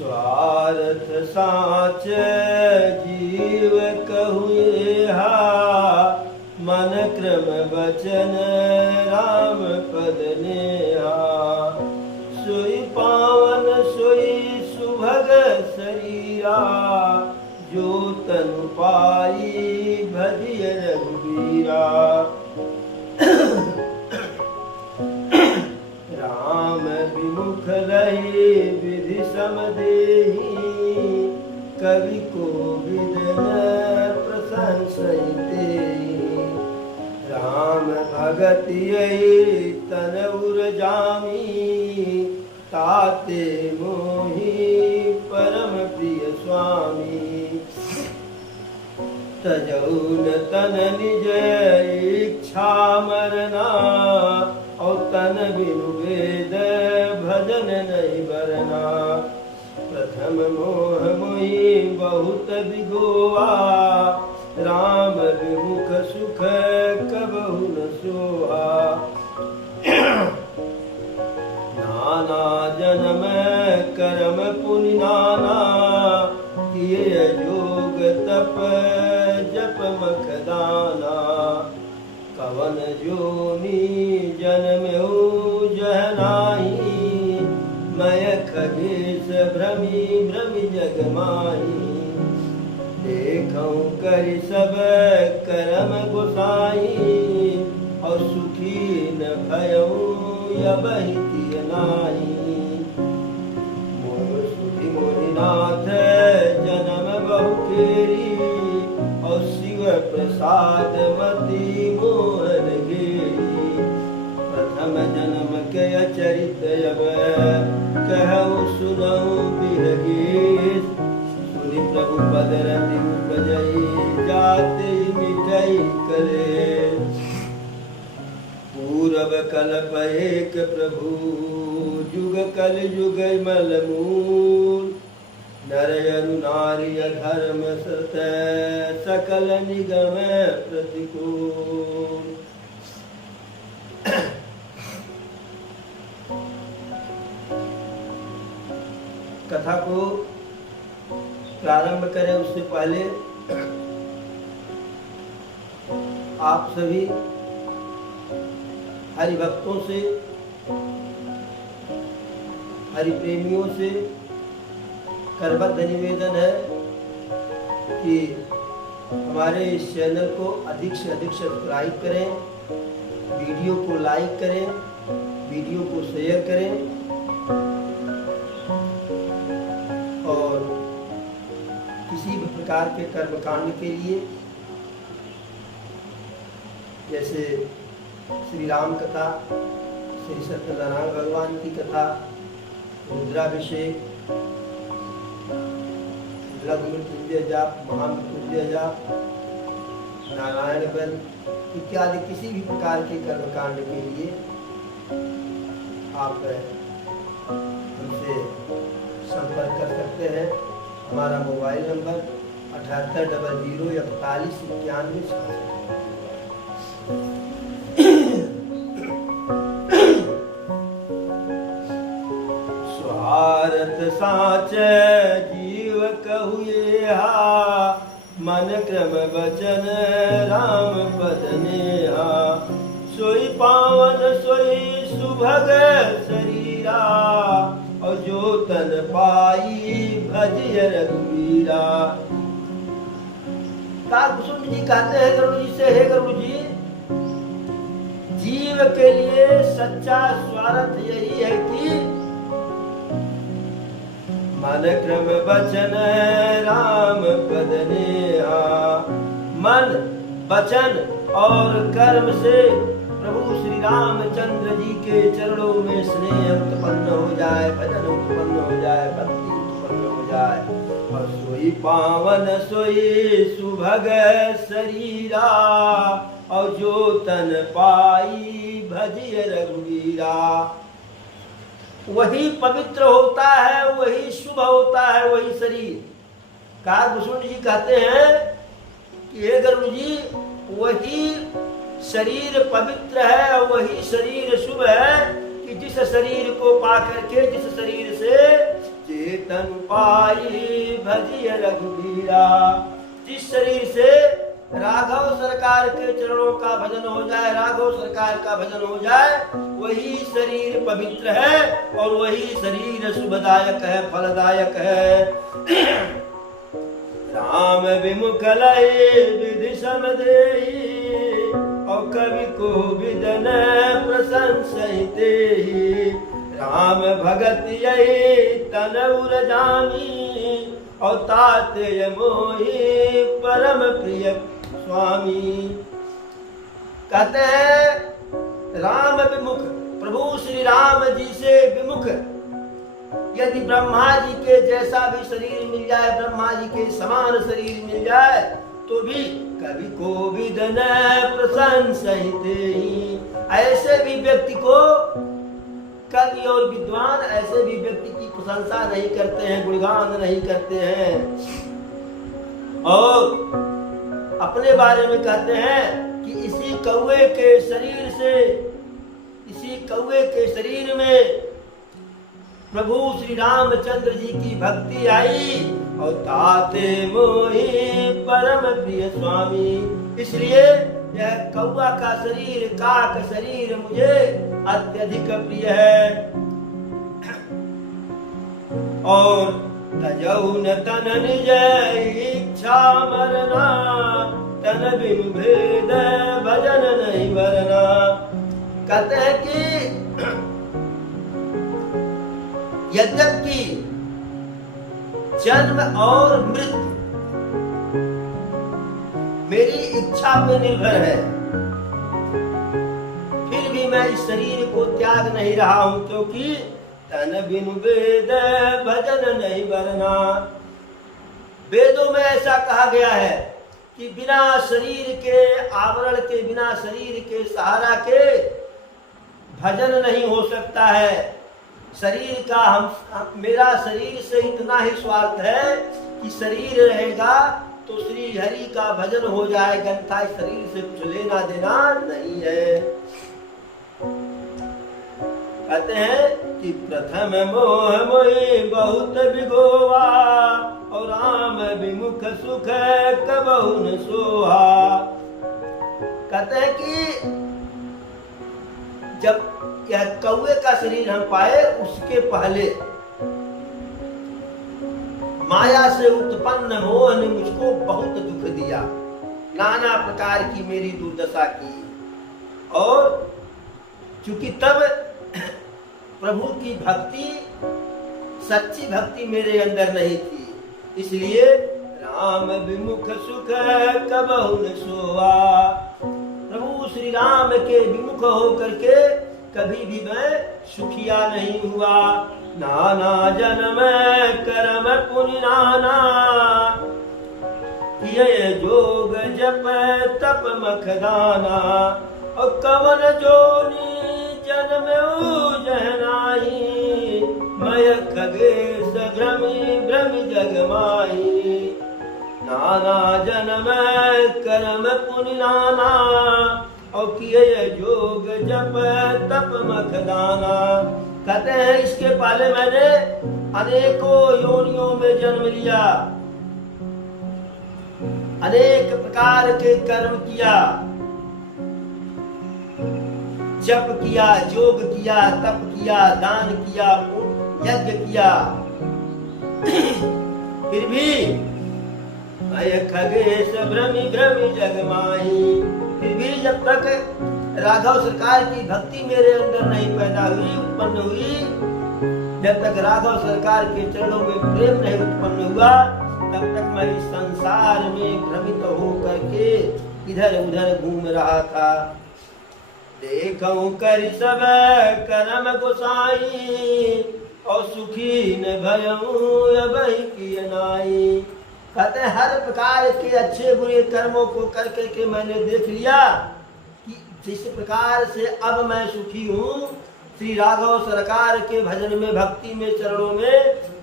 स्वार्थ साच जीव कहुहा, मन क्रम बचन राम पद नेहा। सोई पावन सोई सुभग शरीरा, जो तनु पाई भजिय रघुबीरा। राम विमुख रही विधि समदेही, कवि को विदन प्रशंसते। राम भगत यही तन उर जामी, ताते मोहि परम प्रिय स्वामी। तजौन तन निज इच्छा मरना, और तन बिनु वेद भजन नहीं बरना। प्रथम मोह मोहि बहुत बिगोआ, राम विमुख सुख कबहु न सोहा। नाना जन्म कर्म पुनि नाना, किए योग तप जप मखदाना। कवन जोनि जन्म्यौ जहनाहि, मय खगेश भ्रमि भ्रमि जग माहि। देखौ करि सब करम गोसाई, और सुखी न भयउ यबहि तिय नाहि। मोर सुखी मोहिनाथ जन्म बहु केरी, और शिव प्रसाद मति मोहन गेरी। प्रथम जन्म के चरित अब कहु सुनऊ बिरगीत। सुनि प्रभु पद रति उपजई, जाते मिटई करे। पूरब कल्प एक प्रभु, जुग कल जुग मल मूल। नर यरु नारी धर्म सत, सकल निगम प्रतिकूल। कथा को प्रारंभ करें उससे पहले आप सभी हरि भक्तों से, हरि प्रेमियों से करबद्ध निवेदन है कि हमारे इस चैनल को अधिक से अधिक सब्सक्राइब करें, वीडियो को लाइक करें, वीडियो को शेयर करें, और किसी भी प्रकार के कर्मकांड के लिए, जैसे श्री राम कथा, श्री सत्यनारायण भगवान की कथा, रुद्राभिषेक, लघु मृत्युंजय जाप, महामृत्युंजय जाप, नारायण बल इत्यादि किसी भी प्रकार के कर्मकांड के लिए आप हमसे संपर्क कर सकते हैं। हमारा मोबाइल नंबर 78004191। स्वार्थ साच जीव कहुहा, मन क्रम बचन राम पद नेहा। सोई पावन सोई सुभग शरीरा, और जो तन पाई भजिय रघुबीरा। काकुसुंड जी कहते हैं गरुड़ जी से, हे गरुड़ जी, जीव के लिए सच्चा स्वार्थ यही है कि मन क्रम बचन राम पद नेहा। मन, वचन और कर्म से प्रभु श्री रामचंद्र जी के चरणों में स्नेह उत्पन्न हो जाए, भजन उत्पन्न हो जाए, भक्ति उत्पन्न हो जाए। और सोई पावन सोई सुभग शरीरा, और जो तन पाई भजिय रघुबीरा। वही पवित्र होता है, वही शुभ होता है, वही शरीर। काकभूषण जी कहते हैं कि हे गरुड़ जी, वही शरीर पवित्र है, वही शरीर शुभ है कि जिस शरीर को पा करके, जिस शरीर से चेतन पाई भजिय रघुबीरा। जिस शरीर से राघव सरकार के चरणों का भजन हो जाए, राघव सरकार का भजन हो जाए, वही शरीर पवित्र है और वही शरीर शुभदायक है, फलदायक है। राम विमुख लय विधि सम देहि, और कवि को विदन प्रशंसते। राम भगत यही तन उर जामी, और ताते मोहि परम प्रिय स्वामी। कहते हैं राम विमुख, प्रभु श्री राम जी से विमुख। यदि ब्रह्मा जी के जैसा भी शरीर मिल जाए, ब्रह्मा जी के समान शरीर मिल जाए, तो भी कवि को विदन प्रशंसते। ऐसे भी व्यक्ति को कवि और विद्वान ऐसे भी व्यक्ति की प्रशंसा नहीं करते हैं, गुणगान नहीं करते हैं, और अपने बारे में कहते हैं कि इसी कौवे के शरीर से, इसी कौवे के शरीर में प्रभु श्री रामचंद्र जी की भक्ति आई, और ताते मोहि परम प्रिय स्वामी। इसलिए यह कौवा का शरीर, काक शरीर मुझे अत्यधिक प्रिय है। और तजौ न तन निज इच्छा मरना, तन बिनु भेद भजन नहीं वरना। कहते हैं कि यद्यपि जन्म और मृत्यु मेरी इच्छा पे निर्भर है, फिर भी मैं इस शरीर को त्याग नहीं रहा हूं, क्योंकि तन बिनु वेद भजन नहीं वरना। वेदों में ऐसा कहा गया है कि बिना शरीर के आवरण के, बिना शरीर के सहारा के भजन नहीं हो सकता है। शरीर का मेरा शरीर से इतना ही स्वार्थ है कि शरीर रहेगा तो श्री हरि का भजन हो जाएगा, अन्यथा शरीर से कुछ लेना देना नहीं है। कहते हैं कि प्रथम मोह मोहि बहुत बिगोवा, और राम विमुख सुख कबहु न सोहा। कहते हैं कि जब यह कौवे का शरीर हम पाए, उसके पहले माया से उत्पन्न मोह ने मुझको बहुत दुख दिया, नाना प्रकार की मेरी दुर्दशा की। और चूंकि तब प्रभु की भक्ति, सच्ची भक्ति मेरे अंदर नहीं थी, इसलिए राम विमुख सुख कबहु न सोवा। प्रभु श्री राम के विमुख होकर के कभी भी मैं सुखिया नहीं हुआ। नाना जन्म करम पुण्य नाना, ये जोग जप तप मखदाना। और कवन जोनी जन्म जहनाई, मय खगेश भ्रमि भ्रमि जगमाई। नाना जन्म करम पुण्य नाना, और किए योग जप तप मखदाना। कहते हैं इसके पहले मैंने अनेकों योनियों में जन्म लिया, अनेक प्रकार के कर्म किया, जप किया, योग किया, तप किया, दान किया, यज्ञ किया, फिर भी मैं खगेश भ्रमि भ्रमि जगमाई। फिर भी जब तक राघव सरकार की भक्ति मेरे अंदर नहीं पैदा हुई, उत्पन्न हुई, जब तक राघव सरकार के चरणों में प्रेम नहीं उत्पन्न हुआ, तब तक मैं इस संसार में भ्रमित होकर के इधर उधर घूम रहा था। देखऊं कर सब करम गोसाई, और सुखी न भयऊं अबहि किए नाई। कहते हैं हर प्रकार के अच्छे बुरे कर्मों को करके के मैंने देख लिया कि जिस प्रकार से अब मैं सुखी हूँ, श्री राघव सरकार के भजन में, भक्ति में, चरणों में,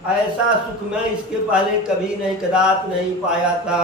ऐसा सुख मैं इसके पहले कभी नहीं, कदापि नहीं पाया था।